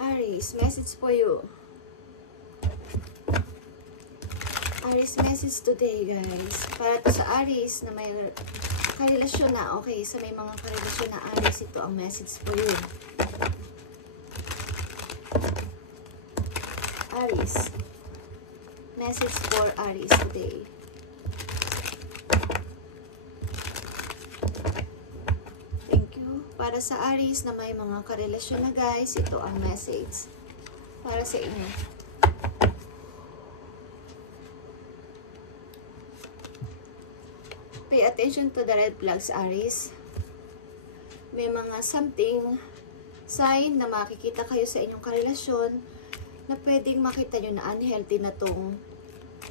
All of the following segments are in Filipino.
Aries, message for you. Aries, message today, guys. Para to sa Aries na may karelasyon na, okay? Sa may mga karelasyon na Aries, ito ang message for you. Aries. Message for Aries today. Para sa Aries na may mga karelasyon na guys, ito ang message para sa inyo. Pay attention to the red flags, Aries. May mga something, sign na makikita kayo sa inyong karelasyon na pwedeng makita nyo na unhealthy na tong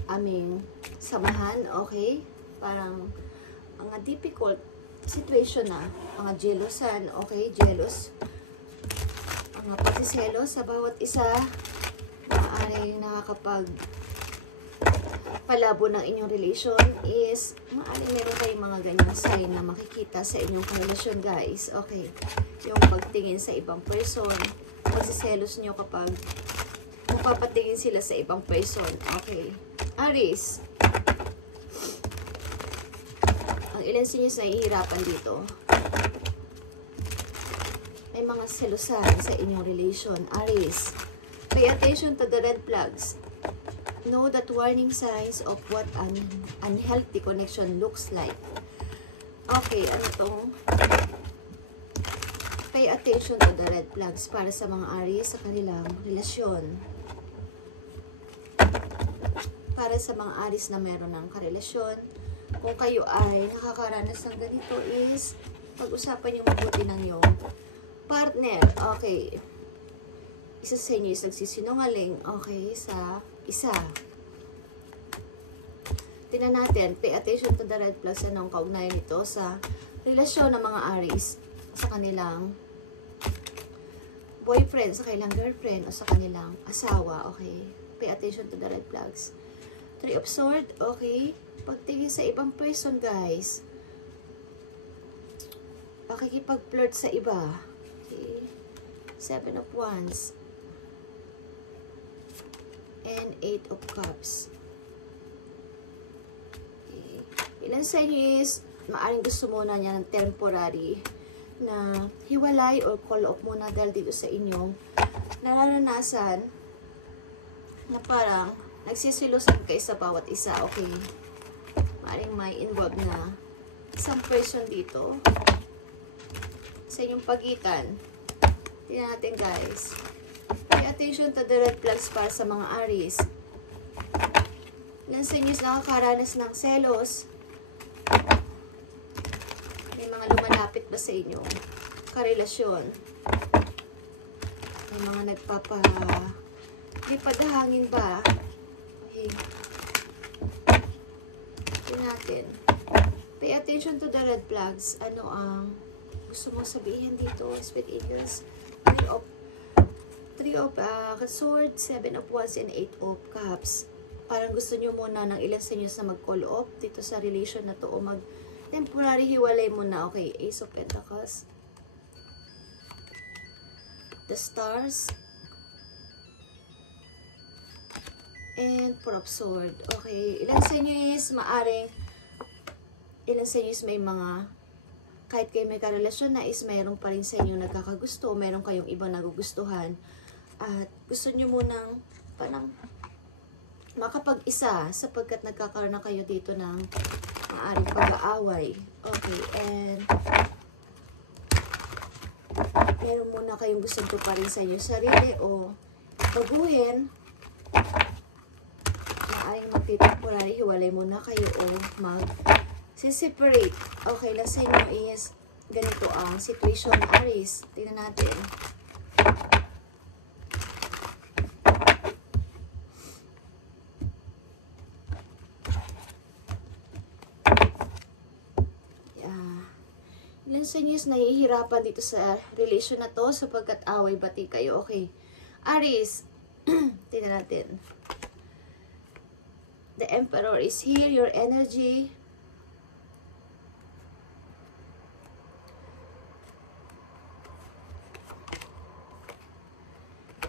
aming samahan, okay? Parang mga difficult situation na, mga jealousan, okay, jealous, mga pasiselos sa bawat isa, maaaring nakakapag palabo ng inyong relation is, maaaring meron kayong mga ganyang sign na makikita sa inyong relasyon, guys, okay, yung pagtingin sa ibang person, pasiselos nyo kapag mapapatingin sila sa ibang person, okay. Aries, ilan sa inyo sa nahihirapan dito? May mga selusan sa inyong relation. Aries, pay attention to the red flags. Know that warning signs of what an unhealthy connection looks like. Okay, ano tong? Pay attention to the red flags para sa mga Aries sa kanilang relasyon. Para sa mga Aries na meron ng karelasyon, kung kayo ay nakakaranas ng ganito is pag-usapan yung mabuti ng iyong partner. Okay. Isa sa inyo is nagsisinungaling. Okay. Sa isa. Tingnan natin. Pay attention to the red flags. Anong kaugnayan nito sa relasyon ng mga Aries sa kanilang boyfriend, sa kanilang girlfriend, o sa kanilang asawa. Okay. Pay attention to the red flags. Three of Swords. Okay. Pagtingin sa ibang person, guys. Pakikipag-flirt sa iba. Okay. Seven of Wands. And Eight of Cups. Okay. Ilan sa inyo is, maaaring gusto muna niya ng temporary na hiwalay or call off muna dahil dito sa inyong nararanasan na parang nagsisilusan kayo sa bawat isa. Okay. Maring may involved na isang person dito sa inyong pagitan. Tingnan natin, guys. Pay attention to the red flags para sa mga Aries. Ilan sa inyo nakakaranas ng selos? May mga lumalapit ba sa inyo? Karelasyon. May mga nagpapadahangin ba? Okay. Natin. Pay attention to the red flags. Ano ang gusto mo sabihin dito? Spirit Angels. Three of Swords, Seven of Wands, and Eight of Cups. Parang gusto nyo muna ng ilan sa inyo na mag-call off dito sa relation na to o mag-temporary hiwalay muna. Okay, Ace of Pentacles. The Stars. And Four of Swords. Okay. Ilan sa inyo is maaring, ilan sa inyo is may mga, kahit kayo may karelasyon na is mayroon pa rin sa inyo nagkakagusto, mayroon kayong ibang nagugustuhan. At gusto nyo munang parang makapag-isa sapagkat nagkakaroon na kayo dito ng maaring pag-aaway. Okay. And meron muna kayong gustong tuparin sa inyo sarili o baguhin. Ay magtitemporary, hiwalay muna kayo o mag-separate. Okay, lang sa inyo is ganito ang situation, Aries. Tingnan natin. Yeah. Ilan sa inyo is nahihirapan dito sa relation na to sapagkat away-bati kayo. Okay. Aries, tingnan natin. The Emperor is here, your energy.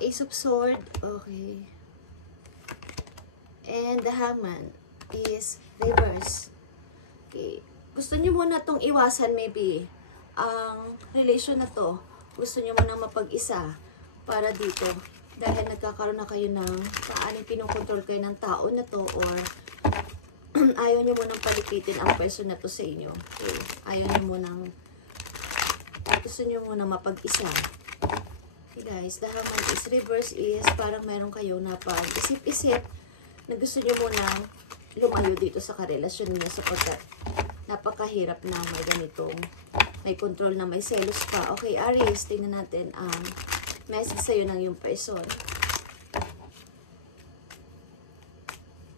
Ace of Sword. Okay. And the Hangman is reverse. Okay. Gusto nyo muna itong iwasan maybe. Ang relation na to, gusto nyo muna mapag-isa para dito. Dahil nagkakaroon na kayo ng maaring pinukontrol kayo ng tao na to or ayaw nyo munang palipitin ang person na to sa inyo. Okay. Ayaw nyo munang gusto nyo munang mapag-isa. Okay guys, the Hangman is reverse is parang meron kayong napag-isip-isip na gusto nyo munang lumayo dito sa karelasyon niyo sapagkat napakahirap na may ganitong may control na may selos pa. Okay, Aries, tingnan natin ang message sa'yo ng yung person.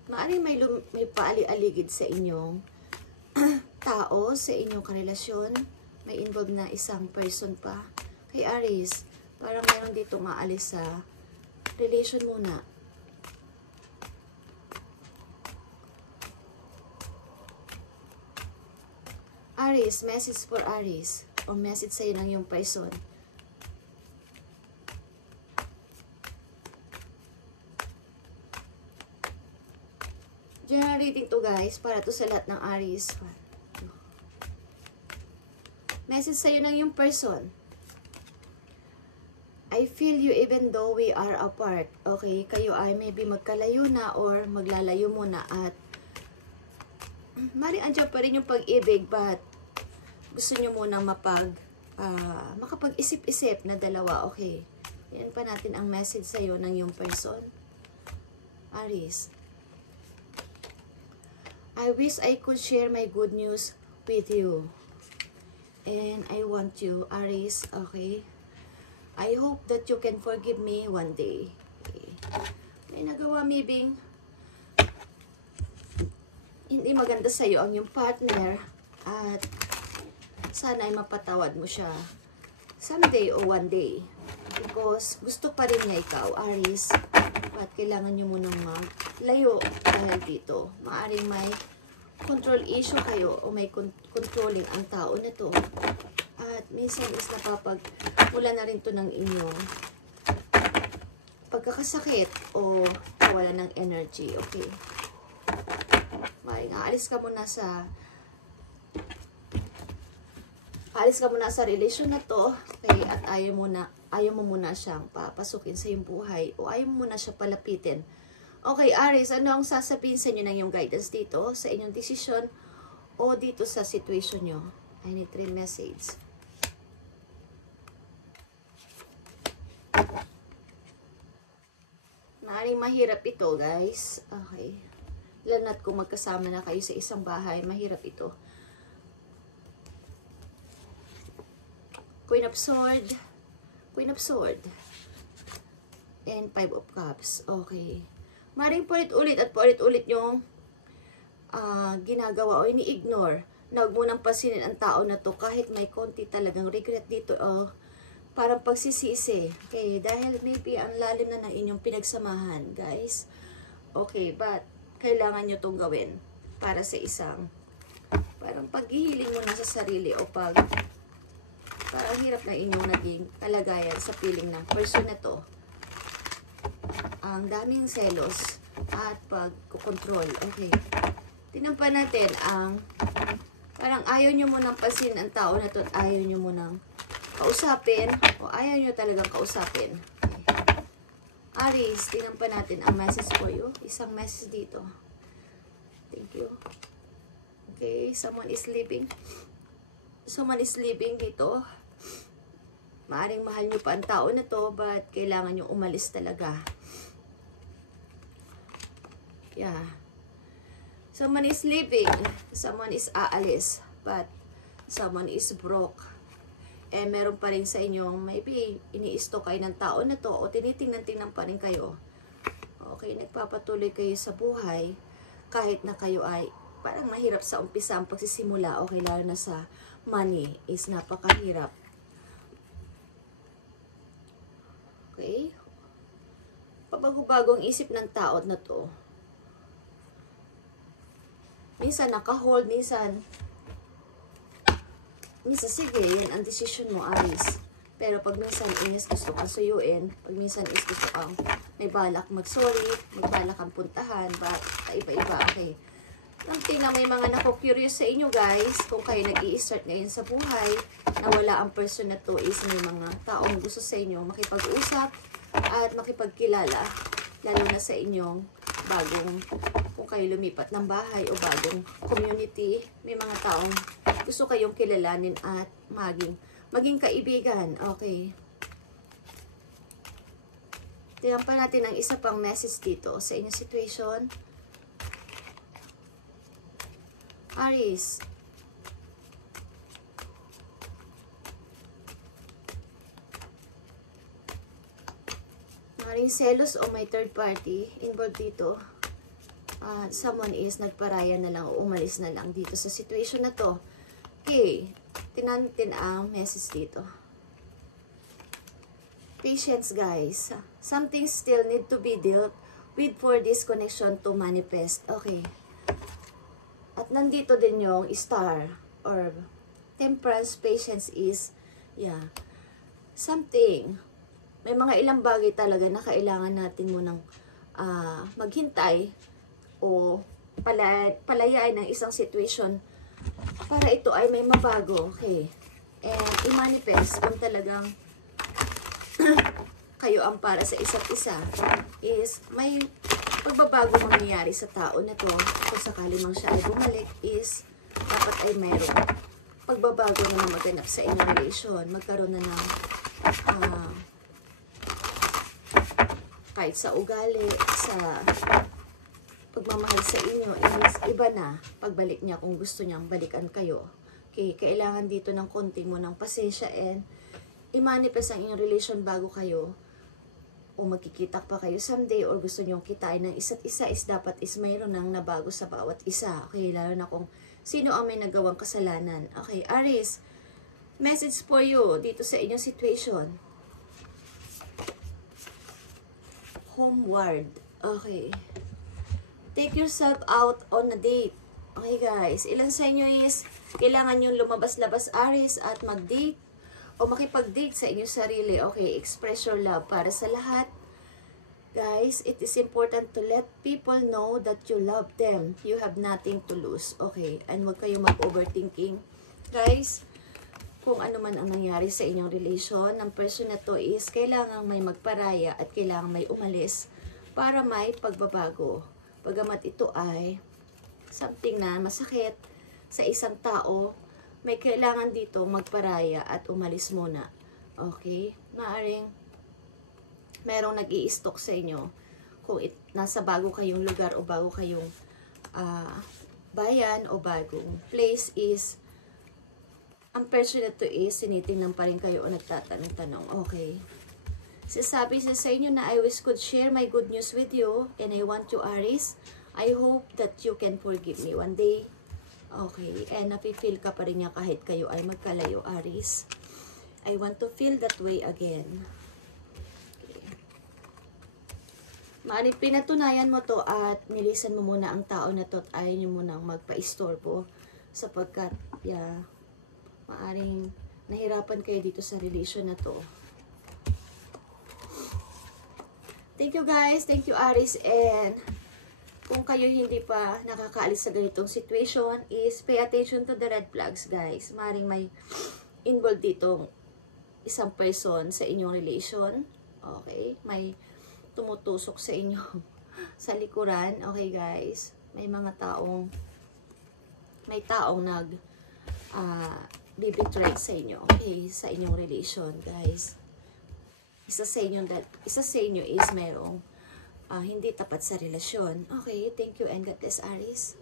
Maaring may paali-aligid sa inyong tao, sa inyong karelasyon. May involved na isang person pa. Kay Aries, parang meron dito maalis sa relation muna. Aries, message for Aries. O message sa'yo ng yung person. General reading to guys, para to sa lahat ng Aries. Message sa'yo ng yung person. I feel you even though we are apart. Okay, kayo ay maybe magkalayo na or maglalayo muna at mari andyan pa rin yung pag-ibig but gusto nyo munang makapag-isip-isip na dalawa. Okay, yan pa natin ang message sa'yo ng yung person. Aries. I wish I could share my good news with you. And I want you, Aries, okay? I hope that you can forgive me one day. Okay. May nagawa maybe hindi maganda sa'yo ang yung partner at sana ay mapatawad mo siya someday o one day. Because gusto pa rin niya ikaw, Aries. At kailangan nyo munang malayo dahil dito. Maaring may control issue kayo o may controlling ang tao na to. At minsan is mula na rin to ng inyong pagkakasakit o wala ng energy. Okay. Maaring aalis ka muna sa relasyon na to. Okay. At ayaw mo muna siyang papasukin sa iyong buhay o ayaw mo muna siya palapitin. Okay, Aries, ano ang sasabihin sa inyo ng yung guidance dito sa inyong desisyon o dito sa situation nyo? I need 3 message. Maaaring mahirap ito, guys. Okay. Lalo na't kung magkasama na kayo sa isang bahay, mahirap ito. Queen of Sword. Queen of Sword. And 5 of Cups. Okay. Maring paulit-ulit at paulit-ulit yung ginagawa o ini-ignore na huwag mo nang pansinin ang tao na to kahit may konti talagang regret dito o parang pagsisisi. Okay, dahil maybe ang lalim na ng inyong pinagsamahan, guys. Okay, but kailangan nyo itong gawin para sa isang parang paghihiling mo na sa sarili o parang hirap na inyong naging kalagayan sa feeling ng person na to. Ang daming selos at pagkukontrol. Okay. Tingnan pa natin ang parang ayaw nyo munang pansinin ang tao na to at ayaw nyo munang kausapin o ayaw nyo talagang kausapin. Okay. Aries, tingnan pa natin ang message for you. Isang message dito. Thank you. Okay, someone is leaving. Someone is leaving dito. Maaring mahal nyo pa ang tao na to but kailangan nyo umalis talaga. Yeah. Someone is leaving. Someone is aalis. But someone is broke. Eh, meron pa rin sa inyong maybe ini-stock kayo ng tao na to o tinitingnan-tingnan pa rin kayo. Okay, nagpapatuloy kayo sa buhay kahit na kayo ay parang mahirap sa umpisa ang pagsisimula. Okay, lalo na sa money is napakahirap. Okay? Pabago-bago ang isip ng tao na to. Minsan naka-hold, minsan sige, yan ang decision mo, Aries. Pero pag minsan is gusto kang suyuin, pag minsan is gusto kang may balak mag-sorry, may balak kang puntahan, iba-iba, okay. Something na may mga nako-curious sa inyo guys, kung kayo nag-i-start ngayon sa buhay, na wala ang person na to is may mga taong gusto sa inyo makipag-usap at makipagkilala, lalo na sa inyong bagong, kung kayo lumipat ng bahay o bagong community, may mga taong gusto kayong kilalanin at maging kaibigan. Okay. Tingnan pa natin ang isa pang message dito sa inyong situation. Aries. Maring selos o may third party involved dito. Someone is nagparaya na lang o umalis na lang dito sa situation na to. Okay. Tinantin ang message dito. Patience guys. Something still need to be dealt with for this connection to manifest. Okay. At nandito din yung star or temperance. Patience is, yeah, something. May mga ilang bagay talaga na kailangan natin munang maghintay o palayain ng isang situation para ito ay may mabago. Okay. And i-manifest kung talagang kayo ang para sa isa't isa is may pagbabago mangyayari sa tao na to. Kung sakali mang siya ay bumalik is dapat ay mayroong pagbabago na maganap sa inyong relation. Magkaroon na ng kahit sa ugali, sa pagmamahal sa inyo is iba na pagbalik niya kung gusto niyang balikan kayo. Okay, kailangan dito ng konti mo ng pasensya and i-manifest ang inyong relation bago kayo o magkikita pa kayo someday or gusto nyong kitain ng isa't isa is dapat is mayroon nang nabago sa bawat isa. Okay, lalo na kung sino ang may nagawang kasalanan. Okay, Aries, message for you dito sa inyong situation. Homeward. Okay. Take yourself out on a date. Okay guys, ilan sa inyo is kailangan yung lumabas-labas Aries at mag-date o makipag-date sa inyong sarili. Okay, express your love para sa lahat. Guys, it is important to let people know that you love them. You have nothing to lose. Okay, and huwag kayong mag-overthinking. Guys, kung ano man ang nangyari sa inyong relation, ang person na to is kailangan may magparaya at kailangan may umalis para may pagbabago. Bagamat ito ay something na masakit sa isang tao, may kailangan dito magparaya at umalis muna. Okay? Maaring merong nag-i-stock sa inyo kung nasa bago kayong lugar o bago kayong bayan o bagong place is ang person na to is sinitingnan pa rin kayo o nagtatanong-tanong. Okay? Sasabi sa inyo na I wish could share my good news with you and I want you Aries. I hope that you can forgive me one day. Okay, and napifeel ka pa rin niya kahit kayo ay magkalayo, Aries. I want to feel that way again. Okay. Maaaring pinatunayan mo to at nilisan mo muna ang tao na to at ayaw niyo munang magpa-istorbo sapagkat, yeah, maaaring nahirapan kayo dito sa relation na to. Thank you guys. Thank you Aries. And kung kayo hindi pa nakakaalis sa ganitong situation is pay attention to the red flags guys. Maring may involved dito isang person sa inyong relation. Okay. May tumutusok sa inyo sa likuran. Okay guys. May mga taong bibitray sa inyo. Okay. Sa inyong relation guys. Isa sa inyo is merong hindi tapat sa relasyon. Okay, thank you and God bless Aries.